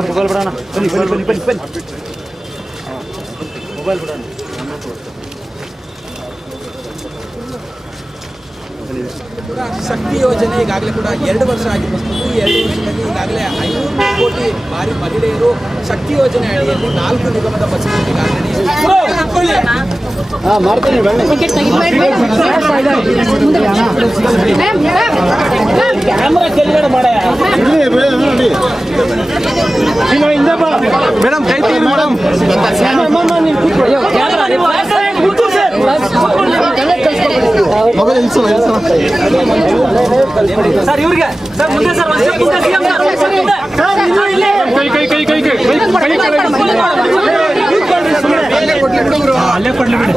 Mobile ಬಿಡೋಣ ಬನ್ನಿ ಬನ್ನಿ ಬನ್ನಿ ಬನ್ನಿ ಬನ್ನಿ ಮೊಬೈಲ್ ಬಿಡೋಣ ಶಕ್ತಿ ಯೋಜನೆ ಈಗಾಗಲೇ ಕೂಡ ಎರಡು ವರ್ಷ ಆಗಿರ್ಬೋದು ಈ ಎರಡು ವರ್ಷದಲ್ಲಿ ಈಗಾಗಲೇ ಐನೂರು ಕೋಟಿ ಬಾರಿ ಮಹಿಳೆಯರು ಶಕ್ತಿ ಯೋಜನೆ ಅಡಿಯಲ್ಲಿ ನಾಲ್ಕು ನಿಗಮದ ಬಸ್ಸುಗಳಿಗೆ ಈಗಾಗಲೇ ಮಾಡ್ತೀನಿ. ಮೇಡಮ್ ಕೈ ತೆಗೀರಿ ಮೇಡಮ್. ಸರ್ ಇವ್ರಿಗೆ. ಸರ್ ಮುಂದೆ ಸರ್. ಕೈ ಕೈ ಕೈ. ಕೈ ಕೈ ಕೈ. ಅಲ್ಲೇ ಕೊಡ್ಲಿ ಬಿಡಿ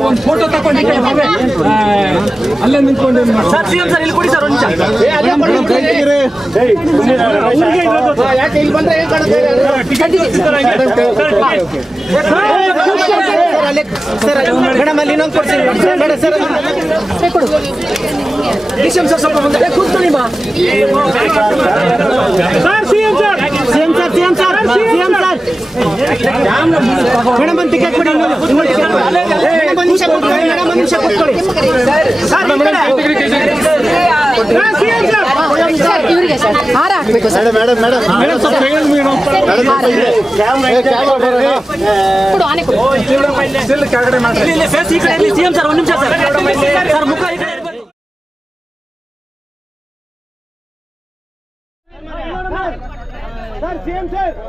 ಒಂದು ಫೋಟೋ ತಗೊಂಡಿದ್ದೆ ಅಲ್ಲೇ ನಿಂತ್ಕೊಂಡು ಸರ್ ಸಿಎಂ ಸರ್ ಇಲ್ಲಿ ಕೊಡಿ ಸರ್ ಒಂದು ನಿಮಿಷ. ಮೇಡಮ್ ಕೈ ತೆಗೀರಿ ಯಾಕೆ ಇಲ್ಲಿ ಬಂದ್ರೆ ಏನ್ ಮೇಡಮ್ ಅಲ್ಲಿ ಇನ್ನೊಂದು ಕೊಡ್ತೀನಿ ಬೇಡ ಸರ್ ಸ್ವಲ್ಪ ಕೂತ್ಕೊಳ್ಳಿ ಬಾ CM sir CM sir CM sir CM sir madam ಒಂದು ಟಿಕೆಟ್ ಕೊಡಿ ಇನ್ನೊಂದು ಇನ್ನೊಂದು ticket ಕೊಡಿ. ಮೇಡಮ್ ಒಂದು ನಿಮಿಷ ಕೂತ್ಕೊಳ್ಳಿ ಮೇಡಮ್ ಒಂದು ನಿಮಿಷ ಕೂತ್ಕೊಳ್ಳಿ ಸರ್ ಈ ಕಡೆ. ಸರ್ ಇವರಿಗೆ ಸರ್ ಹಾರ ಹಾಕ್ಬೇಕು ಸರ್ ಮೇಡಮ್ ಮೇಡಮ್ ಮೇಡಮ್ ಸ್ವಲ್ಪ ಹೇಳಿ ಮೇಡಮ್ ಕೊಡು ಆನೆ ಕೊಡು ಇಲ್ಲಿ ಇಲ್ಲಿ ಫೇಸ್ ಈ ಕಡೆ ಇಲ್ಲಿ ಸಿಎಂ ಸರ್ ಒಂದು ನಿಮಿಷ ಸರ್ ಸರ್ ಮುಖ ಈ ಕಡೆ ಇರ್ಬೇಕು.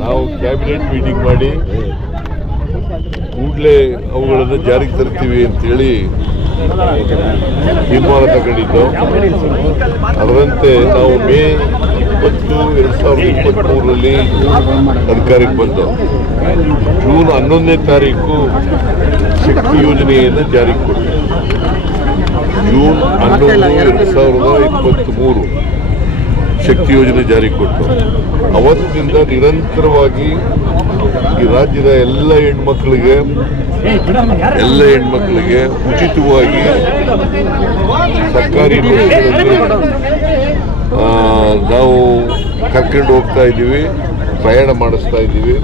ನಾವು ಕ್ಯಾಬಿನೆಟ್ ಮೀಟಿಂಗ್ ಮಾಡಿ ಕೂಡಲೇ ಅವುಗಳನ್ನು ಜಾರಿಗೆ ತರ್ತೀವಿ ಅಂತೇಳಿ ತೀರ್ಮಾನ ತಗೊಂಡಿದ್ದು ಅದರಂತೆ ನಾವು ಮೇ ಇಪ್ಪತ್ತು, ಎರಡು ಸಾವಿರದ ಇಪ್ಪತ್ತ್ಮೂರರಲ್ಲಿ ಅಧಿಕಾರಕ್ಕೆ ಬಂದು ಜೂನ್ ಹನ್ನೊಂದನೇ ತಾರೀಕು ಶಕ್ತಿ ಯೋಜನೆಯನ್ನು ಜಾರಿಗೆ ಕೊಟ್ಟರು. ಜೂನ್ ಹನ್ನೊಂದು, ಎರಡು ಸಾವಿರದ ಇಪ್ಪತ್ತ್ಮೂರು ಶಕ್ತಿ ಯೋಜನೆ ಜಾರಿಗೆ ಕೊಟ್ಟು ಅವತ್ತಿನಿಂದ ನಿರಂತರವಾಗಿ ಈ ರಾಜ್ಯದ ಎಲ್ಲ ಹೆಣ್ಮಕ್ಳಿಗೆ ಎಲ್ಲ ಹೆಣ್ಮಕ್ಳಿಗೆ ಉಚಿತವಾಗಿ ಸರ್ಕಾರಿ ಬಸ್ಗಳಲ್ಲಿ ನಾವು ಕರ್ಕೊಂಡು ಹೋಗ್ತಾ ಇದ್ದೀವಿ, ಪ್ರಯಾಣ ಮಾಡಿಸ್ತಾ ಇದ್ದೀವಿ.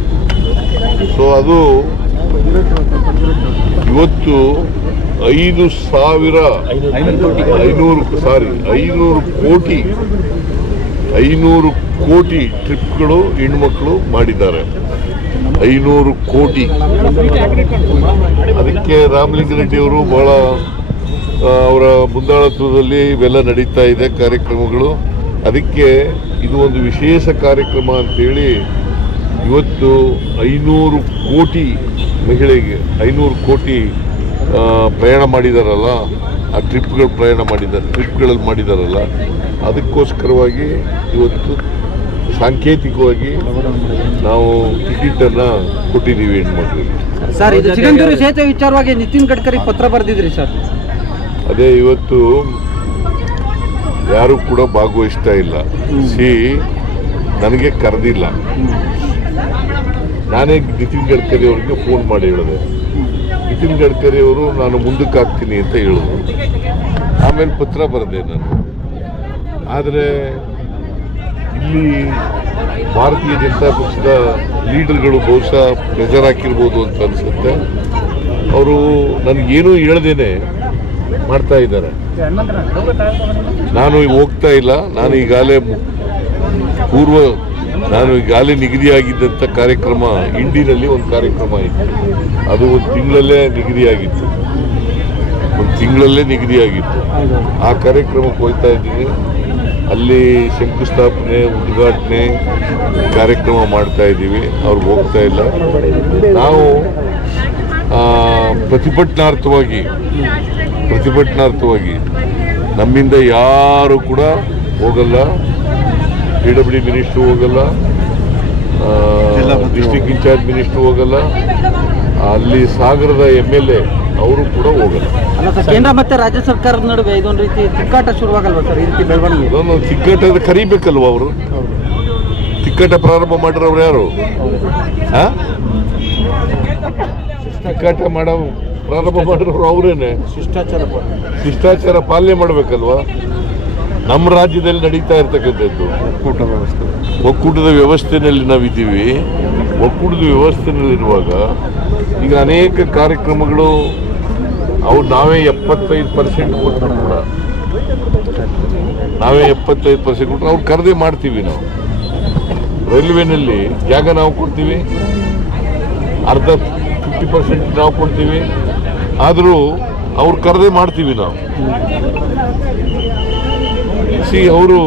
ಸೊ ಅದು ಇವತ್ತು ಐದು ಸಾವಿರ ಐನೂರು ಸಾರಿ ಐನೂರು ಕೋಟಿ ಐನೂರು ಕೋಟಿ ಟ್ರಿಪ್ಗಳು ಹೆಣ್ಮಕ್ಳು ಮಾಡಿದ್ದಾರೆ. ಐನೂರು ಕೋಟಿ. ಅದಕ್ಕೆ ರಾಮಲಿಂಗಾರೆಡ್ಡಿ ಅವರು ಬಹಳ ಅವರ ಮುಂದಾಳತ್ವದಲ್ಲಿ ಇವೆಲ್ಲ ನಡೀತಾ ಇದೆ ಕಾರ್ಯಕ್ರಮಗಳು. ಅದಕ್ಕೆ ಇದು ಒಂದು ವಿಶೇಷ ಕಾರ್ಯಕ್ರಮ ಅಂತೇಳಿ ಇವತ್ತು ಐನೂರು ಕೋಟಿ ಮಹಿಳೆಗೆ ಐನೂರು ಕೋಟಿ ಪ್ರಯಾಣ ಮಾಡಿದಾರಲ್ಲ ಆ ಟ್ರಿಪ್ಗಳು ಪ್ರಯಾಣ ಮಾಡಿದ್ದಾರೆ ಟ್ರಿಪ್ಗಳಲ್ಲಿ ಮಾಡಿದಾರಲ್ಲ ಅದಕ್ಕೋಸ್ಕರವಾಗಿ ಇವತ್ತು ಸಾಂಕೇತಿಕವಾಗಿ ನಾವು ಟಿಕೆಟನ್ನು ಕೊಟ್ಟಿದ್ದೀವಿ ಹೆಣ್ಮಕ್ಳಿಗೆ. ಸರ್ ಇದು ಸೇತುವೆ ವಿಚಾರವಾಗಿ ನಿತಿನ್ ಗಡ್ಕರಿ ಪತ್ರ ಬರೆದಿದ್ರಿ ಸರ್. ಅದೇ ಇವತ್ತು ಯಾರು ಕೂಡ ಭಾಗವಹಿಸ್ತಾ ಇಲ್ಲ. ಸಿ, ನನಗೆ ಕರೆದಿಲ್ಲ. ನಾನೇ ನಿತಿನ್ ಗಡ್ಕರಿ ಅವರಿಗೆ ಫೋನ್ ಮಾಡಿ ಹೇಳಿದೆ. ನಿತಿನ್ ಗಡ್ಕರಿ ಅವರು, ನಾನು ಮುಂದಕ್ಕೆ ಹಾಕ್ತೀನಿ ಅಂತ ಹೇಳಿದ್ರು. ಆಮೇಲೆ ಪತ್ರ ಬರೆದೆ ನಾನು. ಆದರೆ, ಇಲ್ಲಿ ಭಾರತೀಯ ಜನತಾ ಪಕ್ಷದ ಲೀಡರ್ಗಳು ಬಹುಶಃ ಪ್ರೆಷರ್ ಹಾಕಿರ್ಬೋದು ಅಂತ ಅನಿಸುತ್ತೆ. ಅವರು ನನಗೇನೂ ಹೇಳ್ದೇನೆ ಮಾಡ್ತಾ ಇದ್ದಾರೆ. ನಾನು ಹೋಗ್ತಾ ಇಲ್ಲ. ನಾನು ಈಗಾಗಲೇ ಪೂರ್ವ ನಾನು ಈಗಾಗಲೇ ನಿಗದಿಯಾಗಿದ್ದಂಥ ಕಾರ್ಯಕ್ರಮ ಇಂಡಿನಲ್ಲಿ ಒಂದು ಕಾರ್ಯಕ್ರಮ ಇತ್ತು. ಅದು ಒಂದು ತಿಂಗಳಲ್ಲೇ ನಿಗದಿಯಾಗಿತ್ತು. ಒಂದು ತಿಂಗಳಲ್ಲೇ ನಿಗದಿಯಾಗಿತ್ತು. ಆ ಕಾರ್ಯಕ್ರಮಕ್ಕೆ ಹೋಗ್ತಾ ಇದ್ದೀನಿ ಅಲ್ಲಿ ಶಂಕುಸ್ಥಾಪನೆ, ಉದ್ಘಾಟನೆ ಕಾರ್ಯಕ್ರಮ ಮಾಡ್ತಾ ಇದ್ದೀವಿ. ಅವ್ರಿಗೆ ಹೋಗ್ತಾ ಇಲ್ಲ. ನಾವು ಪ್ರತಿಭಟನಾರ್ಥವಾಗಿ ಪ್ರತಿಭಟನಾರ್ಥವಾಗಿ ನಮ್ಮಿಂದ ಯಾರು ಕೂಡ ಹೋಗಲ್ಲ. ಪಿ ಡಬ್ಲ್ಯೂ ಮಿನಿಸ್ಟ್ರು ಹೋಗಲ್ಲ. ಡಿಸ್ಟಿಕ್ ಇನ್ಚಾರ್ಜ್ ಮಿನಿಸ್ಟ್ರು ಹೋಗಲ್ಲ. ಅಲ್ಲಿ ಸಾಗರದ ಎಂ ಎಲ್ ಎ ಅವರು ಕೂಡ ಹೋಗಲ್ಲ. ಕೇಂದ್ರ ಮತ್ತೆ ರಾಜ್ಯ ಸರ್ಕಾರದ ನಡುವೆ ಇದೊಂದು ರೀತಿ ತಿಕ್ಕಾಟ ಶುರುವಾಗಲ್ವಾ ಸರ್ ಈ ರೀತಿ ಬೆಳವಣಿಗೆ? ತಿಕ್ಕಟ್ಟಾದ್ರೆ ಕರಿಬೇಕಲ್ವ ಅವರು? ತಿಕ್ಕ ತಿಕ್ಕಾಟ ಪ್ರಾರಂಭ ಮಾಡಿರೋರು ಯಾರು? ತಿಕ್ಕಾಟ ಮಾಡೋ ಪ್ರಾರಂಭ ಮಾಡಿರೋರು ಅವರೇನೆ. ಶಿಷ್ಟಾಚಾರ ಶಿಷ್ಟಾಚಾರ ಪಾಲನೆ ಮಾಡಬೇಕಲ್ವಾ? ನಮ್ಮ ರಾಜ್ಯದಲ್ಲಿ ನಡೀತಾ ಇರ್ತಕ್ಕಂಥದ್ದು. ಒಕ್ಕೂಟ ವ್ಯವಸ್ಥೆ. ಒಕ್ಕೂಟದ ವ್ಯವಸ್ಥೆಯಲ್ಲಿ ನಾವಿದ್ದೀವಿ. ಒಕ್ಕೂಟದ ವ್ಯವಸ್ಥೆಯಲ್ಲಿರುವಾಗ ಈಗ ಅನೇಕ ಕಾರ್ಯಕ್ರಮಗಳು ಅವು ನಾವೇ ಎಪ್ಪತ್ತೈದು ಪರ್ಸೆಂಟ್ ಕೊಟ್ಟರು ಕೂಡ. ನಾವೇ ಎಪ್ಪತ್ತೈದು ಪರ್ಸೆಂಟ್ ಕೊಟ್ಟರು. ಅವ್ರು ಕರೆದೇ ಮಾಡ್ತೀವಿ ನಾವು. ರೈಲ್ವೆನಲ್ಲಿ ಜಾಗ ನಾವು ಕೊಡ್ತೀವಿ. ಅರ್ಧ ಫಿಫ್ಟಿ ಪರ್ಸೆಂಟ್ ನಾವು ಕೊಡ್ತೀವಿ. ಆದರೂ ಅವ್ರು ಕರೆದೇ ಮಾಡ್ತೀವಿ ನಾವು. ಸಿ ಅವರು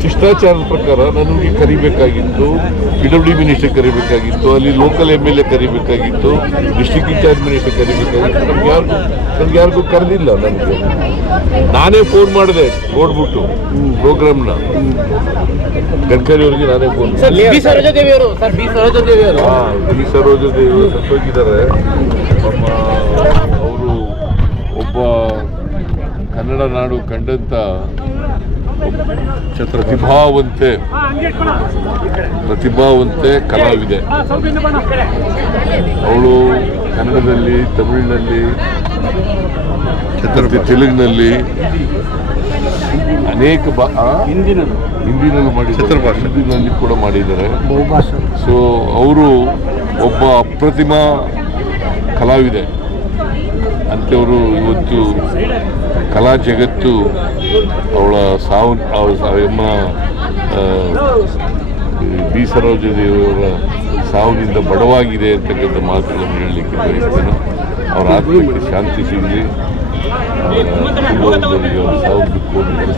ಶಿಷ್ಟಾಚಾರದ ಪ್ರಕಾರ ನನಗೆ ಕರಿಬೇಕಾಗಿತ್ತು ಪಿ ಡಬ್ಲ್ಯೂ ಮಿನಿಸ್ಟರ್ ಕರಿಬೇಕಾಗಿತ್ತು ಅಲ್ಲಿ ಲೋಕಲ್ ಎಂ ಎಲ್ ಎ ಕರಿಬೇಕಾಗಿತ್ತು ಡಿಸ್ಟಿಕ್ ಇನ್ಚಾರ್ಜ್ ಮಿನಿಸ್ಟರ್ ಕರಿಬೇಕಾಗಿತ್ತು. ನಮ್ಗೆ ಯಾರಿಗೂ ನನ್ಗೆ ಯಾರಿಗೂ ಕರೆದಿಲ್ಲ ನನಗೆ. ನಾನೇ ಫೋನ್ ಮಾಡಿದೆ ನೋಡ್ಬಿಟ್ಟು ಪ್ರೋಗ್ರಾಮ್ನ. ಗಡ್ಕರಿ ಅವರಿಗೆ ನಾನೇ ಫೋನ್ ಬಿ ಸರೋಜಾದೇವಿ ಅವರು ಸತ್ತೋಗಿದ್ದಾರೆ. ನಮ್ಮ ಅವರು ಒಬ್ಬ ಕನ್ನಡ ನಾಡು ಕಂಡಂತ ಒಬ್ಬ ಪ್ರತಿಭಾವಂತೆ ಪ್ರತಿಭಾವಂತೆ ಕಲಾವಿದೆ. ಅವಳು ಕನ್ನಡದಲ್ಲಿ ತಮಿಳಿನಲ್ಲಿ ಛತ್ರಪತಿ ತೆಲುಗಿನಲ್ಲಿ ಅನೇಕ ಬಾ ಹಿಂದಿನಲ್ಲೂ. ಹಿಂದಿನಲ್ಲೂ ಮಾಡಿ ಮಾಡಿದ್ದಾರೆ ಹಿಂದಿನಲ್ಲಿ ಕೂಡ ಮಾಡಿದ್ದಾರೆ. ಸೊ ಅವರು ಒಬ್ಬ ಅಪ್ರತಿಮ ಕಲಾವಿದೆ. ಅಂಥವರು ಇವತ್ತು ಕಲಾ ಜಗತ್ತು ಅವಳ ಸಾವು ಅವಳ ಸಾವನ್ನ ಬಿ ಸರೋಜದೇವರ ಸಾವಿನಿಂದ ಬಡವಾಗಿದೆ ಅಂತಕ್ಕಂಥ ಮಾತುಗಳನ್ನು ಹೇಳಲಿಕ್ಕೆ ಬಯಸ್ತೇನೆ. ಅವರ ಆತ್ಮಕ್ಕೆ ಶಾಂತಿ ಸಿಗಲಿ. ಕುಟುಂಬದವರಿಗೆ ಅವರ ಸಾವು ದುಃಖವನ್ನು